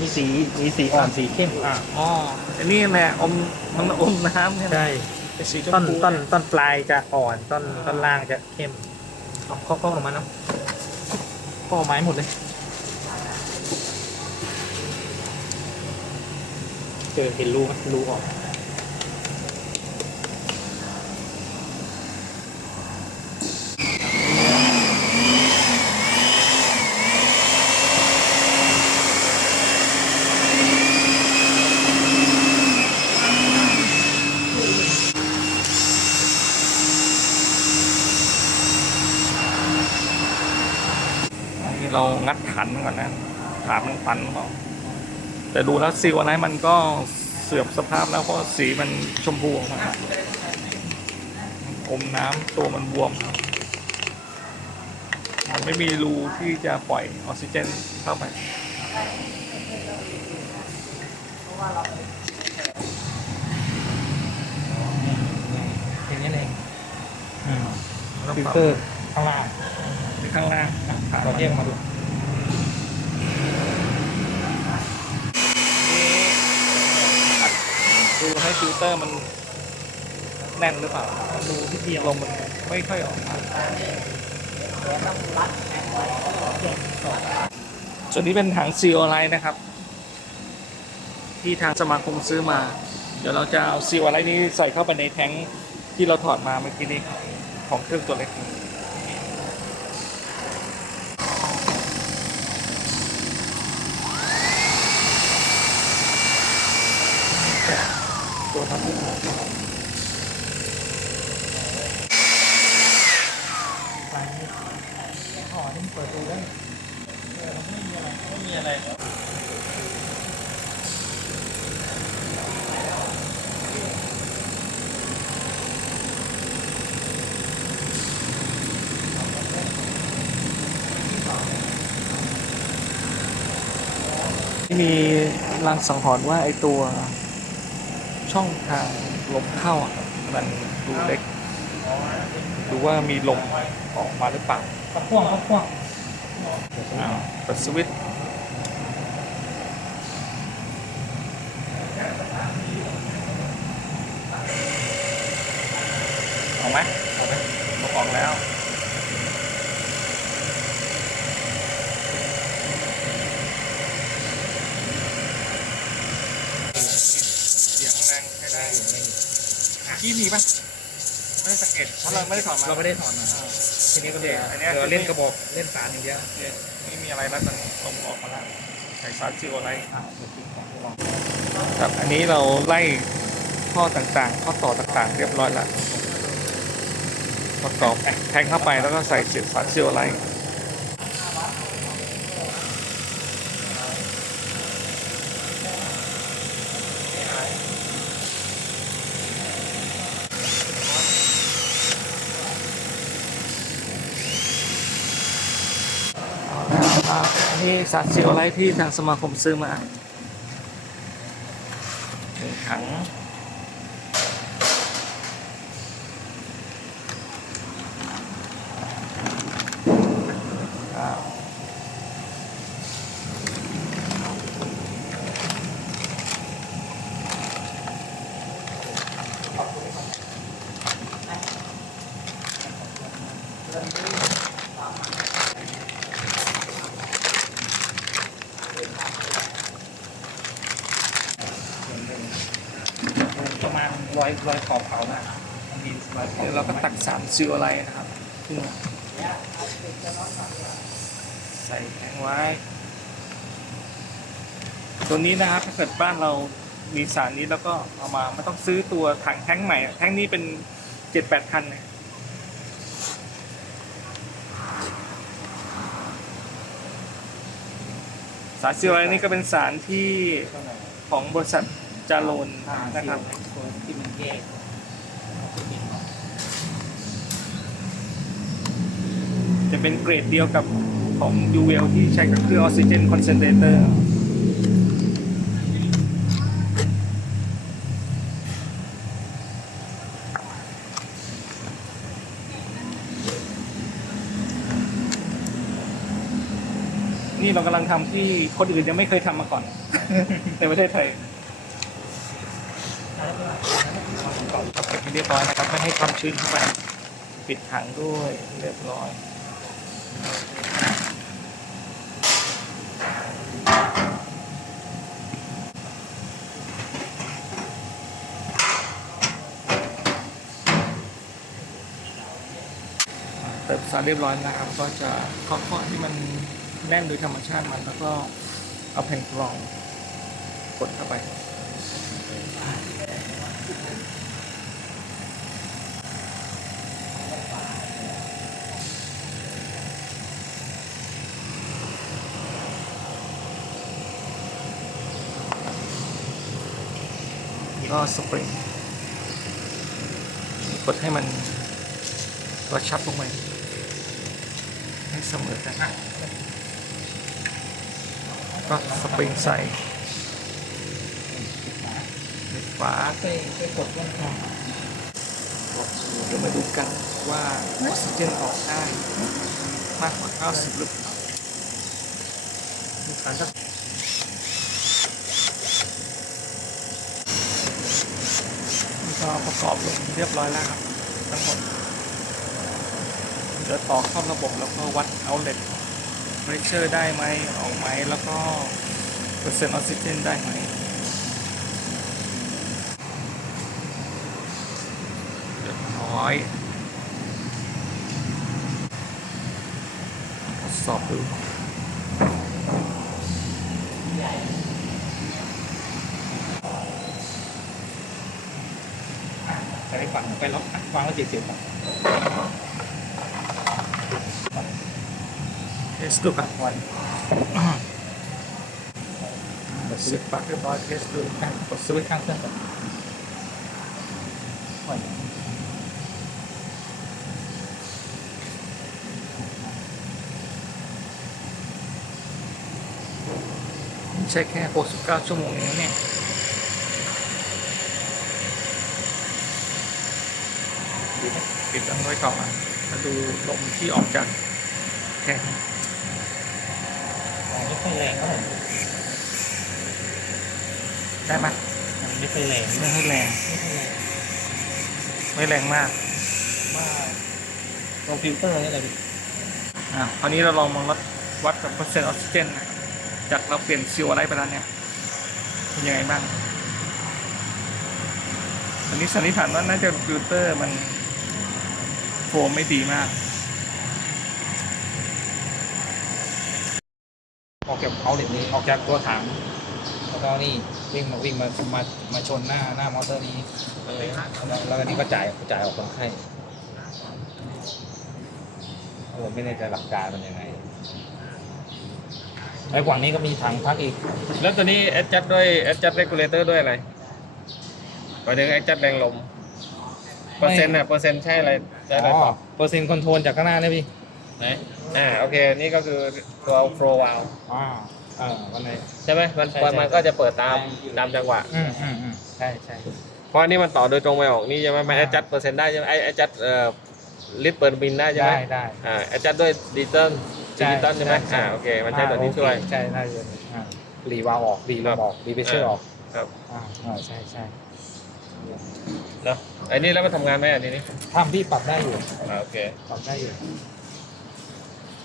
มีสีมีสีอ่อนสีเข้มอ่าอ๋ออันนี้แหละอมมันอมน้ำใช่ไหมใช่เป็นสีชมต้นพูต้นต้นปลายจะอ่อนต้นต้นล่างจะเข้มเอาเข้าเข้าออกมาเนาะเข้าออกมาให้หมดเลยเจอเห็นรูไหมรูออก อันนี้ เรางัดขันก่อนนะถามมันตันหรือเปล่าแต่ดูแล้วซีลอะไรมันก็เสื่อมสภาพแล้วเพราะสีมันชมพูออกมาอมน้ำตัวมันบวม มันไม่มีรูที่จะปล่อยออกซิเจนเข้าไปอย่างนี้เองอืมแล้วฟิลปรับเตอร์ข้างล่างที่ข้างล่างอะถามเราเทียบมาดู ดูให้ฟิลเตอร์มันแน่นหรือเปล่าดูที่เดียวลมมันไม่ค่อยออกมาส่วนนี้เป็นถังซีโอไลท์นะครับ ที่ทางสมาคมซื้อมา เดี๋ยวเราจะเอาซีโอไลท์นี้ใส่เข้าไปในแท้งที่เราถอดมาเมื่อกี้นี้ของเครื่องตัวเล็กนี้ ตัวทำที่ไปห่อนี่มัน เปิดดูได้เออมันไม่มีอะไรไม่มีอะไรที่มีรังสังหรณ์ว่าไอตัวช่องทางลมเข้าอะมันดูเล็ก ดูว่ามีลมออกมาหรือเปล่าปักพ่วงปักพ่วง อ้าวเปิดสวิตช์ออกไหมออกไหมออกแล้วเสียงแรงใช้ได้ที่มีป่ะไม่ได้สังเกตเพราะเราไม่ได้ถอดมา เราไม่ได้ถอนมา ทีนี้ก็เลยอันเนี้ย เดี๋ยวเล่นกระบอกเล่นสารอย่างเดียวไม่มีอะไรแล้วตอนนี้ลมออกมาแล้วใส่ซาซิโอไลท์ครับอันนี้เราไล่ข้อต่างๆ ข้อต่อต่างๆ เรียบร้อยแล้วประกอบแทงเข้าไปแล้วก็ใส่เสียบซาซิโอไลท์ อ่าอันนี้ซาซิโอไร้ที่ทางสมาคมซื้อมาหนึ่งถัง ครับประมาณร้ อยรอยขอบเขานะมันมีร้อยเดี๋ยวเราก็ตักสารซิโอไลท์นะครับขึ้นมาใส่แข็งไว้ ตัวนี้นะครับถ้าเกิดบ้านเรามีสารนี้แล้วก็เอามาไม่ต้องซื้อตัวถังแท้งใหม่แท้งนี้เป็นเจ็ดแปดพันเนี่ยสารซิโอไลท์นี่ก็เป็นสารที่ของบริษัท จาโลนนะครับตัวที่มันแยกจะเป็นเกรดเดียวกับของยูเวลที่ใช้กับเครื่องออกซิเจนคอนเซนเทรเตอร์นนี่เรากำลังทำที่คนอื่นยังไม่เคยทำมาก่อน ในประเทศไทย ก่อนเก็บเรียบร้อยนะครับไม่ให้ความชื้นเข้าไปปิดถังด้วยเรียบร้อยเติมซอสเรียบร้อยนะครับ ก็จะเคาะๆที่มันแน่นโดยธรรมชาติมันแล้วก็เอาแผ่นกรองกดเข้าไป ก็สปริงกดให้มันกระชับลงไปให้เสมอกันก็สปริงใส่ฝาไปกดว่าเดี๋ยวมาดูกันว่าออกซิเจนออกได้มากกว่า 90 หรือเปล่ามีการสัก ก็ประกอบลงเรียบร้อยแล้วครับ ทั้งหมดเดี๋ยวต่อเข้าระบบแล้วก็วัดเอาเล t เ r เชอร์ได้ไหมออกไหมแล้วก็เปอร์เซ็นต์ออกซิเจนได้ไหมเรียบร้อยทดสอบดู ฝั่งไปล็อกวางไว้เจ็ดสิบก่อนเทสดูกันวันเสร็จปักเรียบร้อยเทสดูอะกดสวิตช์ข้างเครื่องก่อนใช้แค่69ชั่วโมงเองเนี่ย ดีไหมปิดอันไว้ก่อนมาดูลมที่ออกจากแข็งอ๋อไม่ค่อยแรงเท่าไหร่ได้ไหมมันไม่ค่อยแรงไม่ให้แรงไม่ค่อยแรงไม่แรงมากมากตรงฟิลเตอร์นี่แหละพี่อะคราวนี้เราลองมาวัดวัดกับเปอร์เซ็นต์ออกซิเจนนะครับจากเราเปลี่ยนซิลอะไรไปแล้วเนี่ยเป็นยังไงบ้างอันนี้สันนิษฐานว่าน่าจะฟิลเตอร์มันโฟมไม่ดีมากออกจากเอาเหล็กนี้ออกจากตัวถังแล้วก็นี่วิ่งมาวิ่งมามามาชนหน้าหน้ามอเตอร์นี้แล้วแล้วอันนี้ก็จ่ายจ่ายออกคนไข้ผมไม่แน่ใจหลักการมันยังไงไอ้ฝั่างนี้ก็มีถังพักอีก แล้วตัวนี้แอดจัดด้วยแอดจัดเรกูเลเตอร์ด้วยอะไรหมายถึงแอดจัดแรงลม ปอร์เซ็นต์อะเปอร์เซ็นต์ใช่อะไรใช่อะไรอ๋อปรับเปอร์เซ็นต์คอนโทรลจากข้างหน้าเนี่ยพี่ไหนอ่าโอเคนี่ก็คือตัวโฟลวาลอ่าอ่าวันไหน ใช่ไหมมันใช่ใช่ มันก็จะเปิดตามตามจังหวะ อืมอืมอืมใช่ใช่ เพราะอันนี้มันต่อโดยตรงไปออกนี่ใช่ไหมมันอ่า แอดจัดเปอร์เซ็นต์ได้ใช่ไหมไอแอดจัดเอ่อลิตรเปิดบินได้ใช่ไหมได้ได้ อ่าแอดจัดด้วยดิจิตอลใช่ดิจิตอลใช่ไหมใช่ใช่อ่าโอเคมันใช้ตัวนี้อ่าช่วยโอเคใช่ได้เลยอ่ารีวาล์วออกรีลมออกรีเพชเชอร์ออกครับ อ่าอ่าใช่ใช่ เนาะไอ้นี่แล้วมันทำงานไหมอันนี้นี่ทำพี่ปรับได้อยู่ อ่าโอเคปรับได้อยู่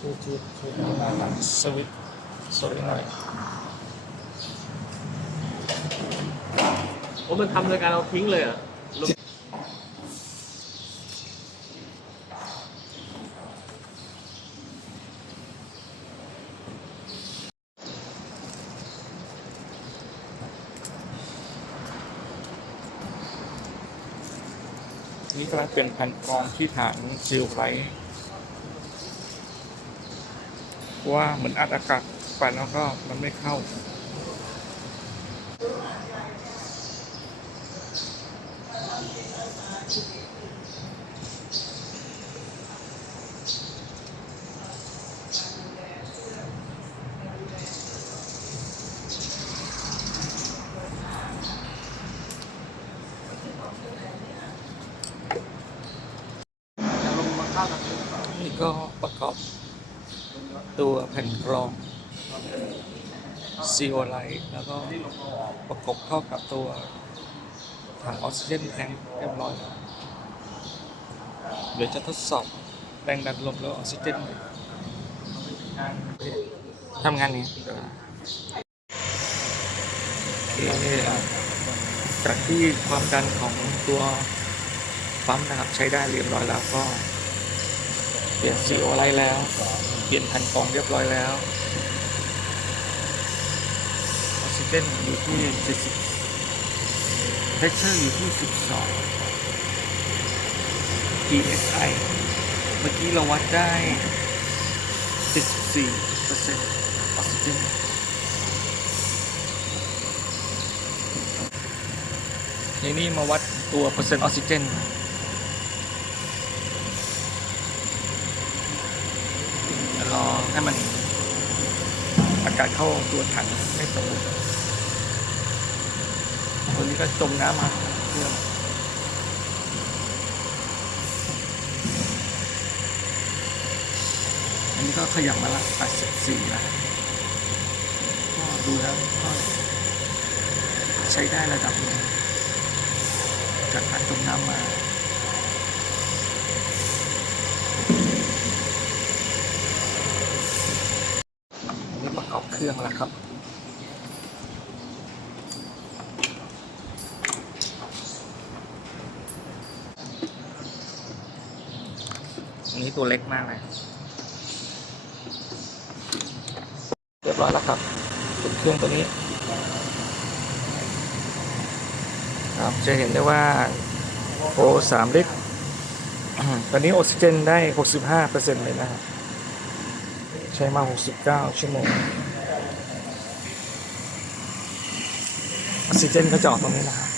ช่วยช่วยช่วยพี่มาปรับสวิตช์สวิตช์หน่อยโอ้มันทำโดยการเอาทิ้งเลยอะ กำลังเป็นแผ่นกรองที่ฐานซิลไฟว่าเหมือนอัดอากาศไปแล้วก็มันไม่เข้า นี่ก็ประกอบตัวแผ่นกรองซีโอไลท์แล้วก็ประกบเข้ากับตัวถังออกซิเจนแทงเรียบร้อยแล้วเดี๋ยวจะทดสอบแรงดันลมแล้วออกซิเจนทำงานนี้จากที่ความดันของตัวปั๊มนะครับใช้ได้เรียบร้อยแล้วก็ ปลี่ยนซีโอไลท์แล้ว เปลี่ยนแผ่นกรองเรียบร้อยแล้วออกซิเจนอยู่ที่70 pressure อยู่ที่ 12 psi เมื่อกี้เราวัดได้ 74เปอร์เซ็นต์ออกซิเจนทีนี้มาวัดตัวเปอร์เซ็นต์ออกซิเจน รอ ให้มันอากาศเข้าตัวถังไม่สมบูรณ์ตัวนี้ก็จมน้ำมาเรื่องอันนี้ก็ขยับมาละ84แล้วก็ดูแล้วก็ใช้ได้ระดับนึงจากการจมน้ำมา อันนี้ป เรื่องแล้วครับ อันนี้ตัวเล็กมากเลย เรียบร้อยแล้วครับเป็นเครื่องตัวนี้ครับจะเห็นได้ว่าโอสามลิตรตอนนี้ออกซิเจนได้ 65%เลยนะครับใช้มา 69 ชั่วโมง ออกซิเจนก็จะออกตรงนี้นะครับ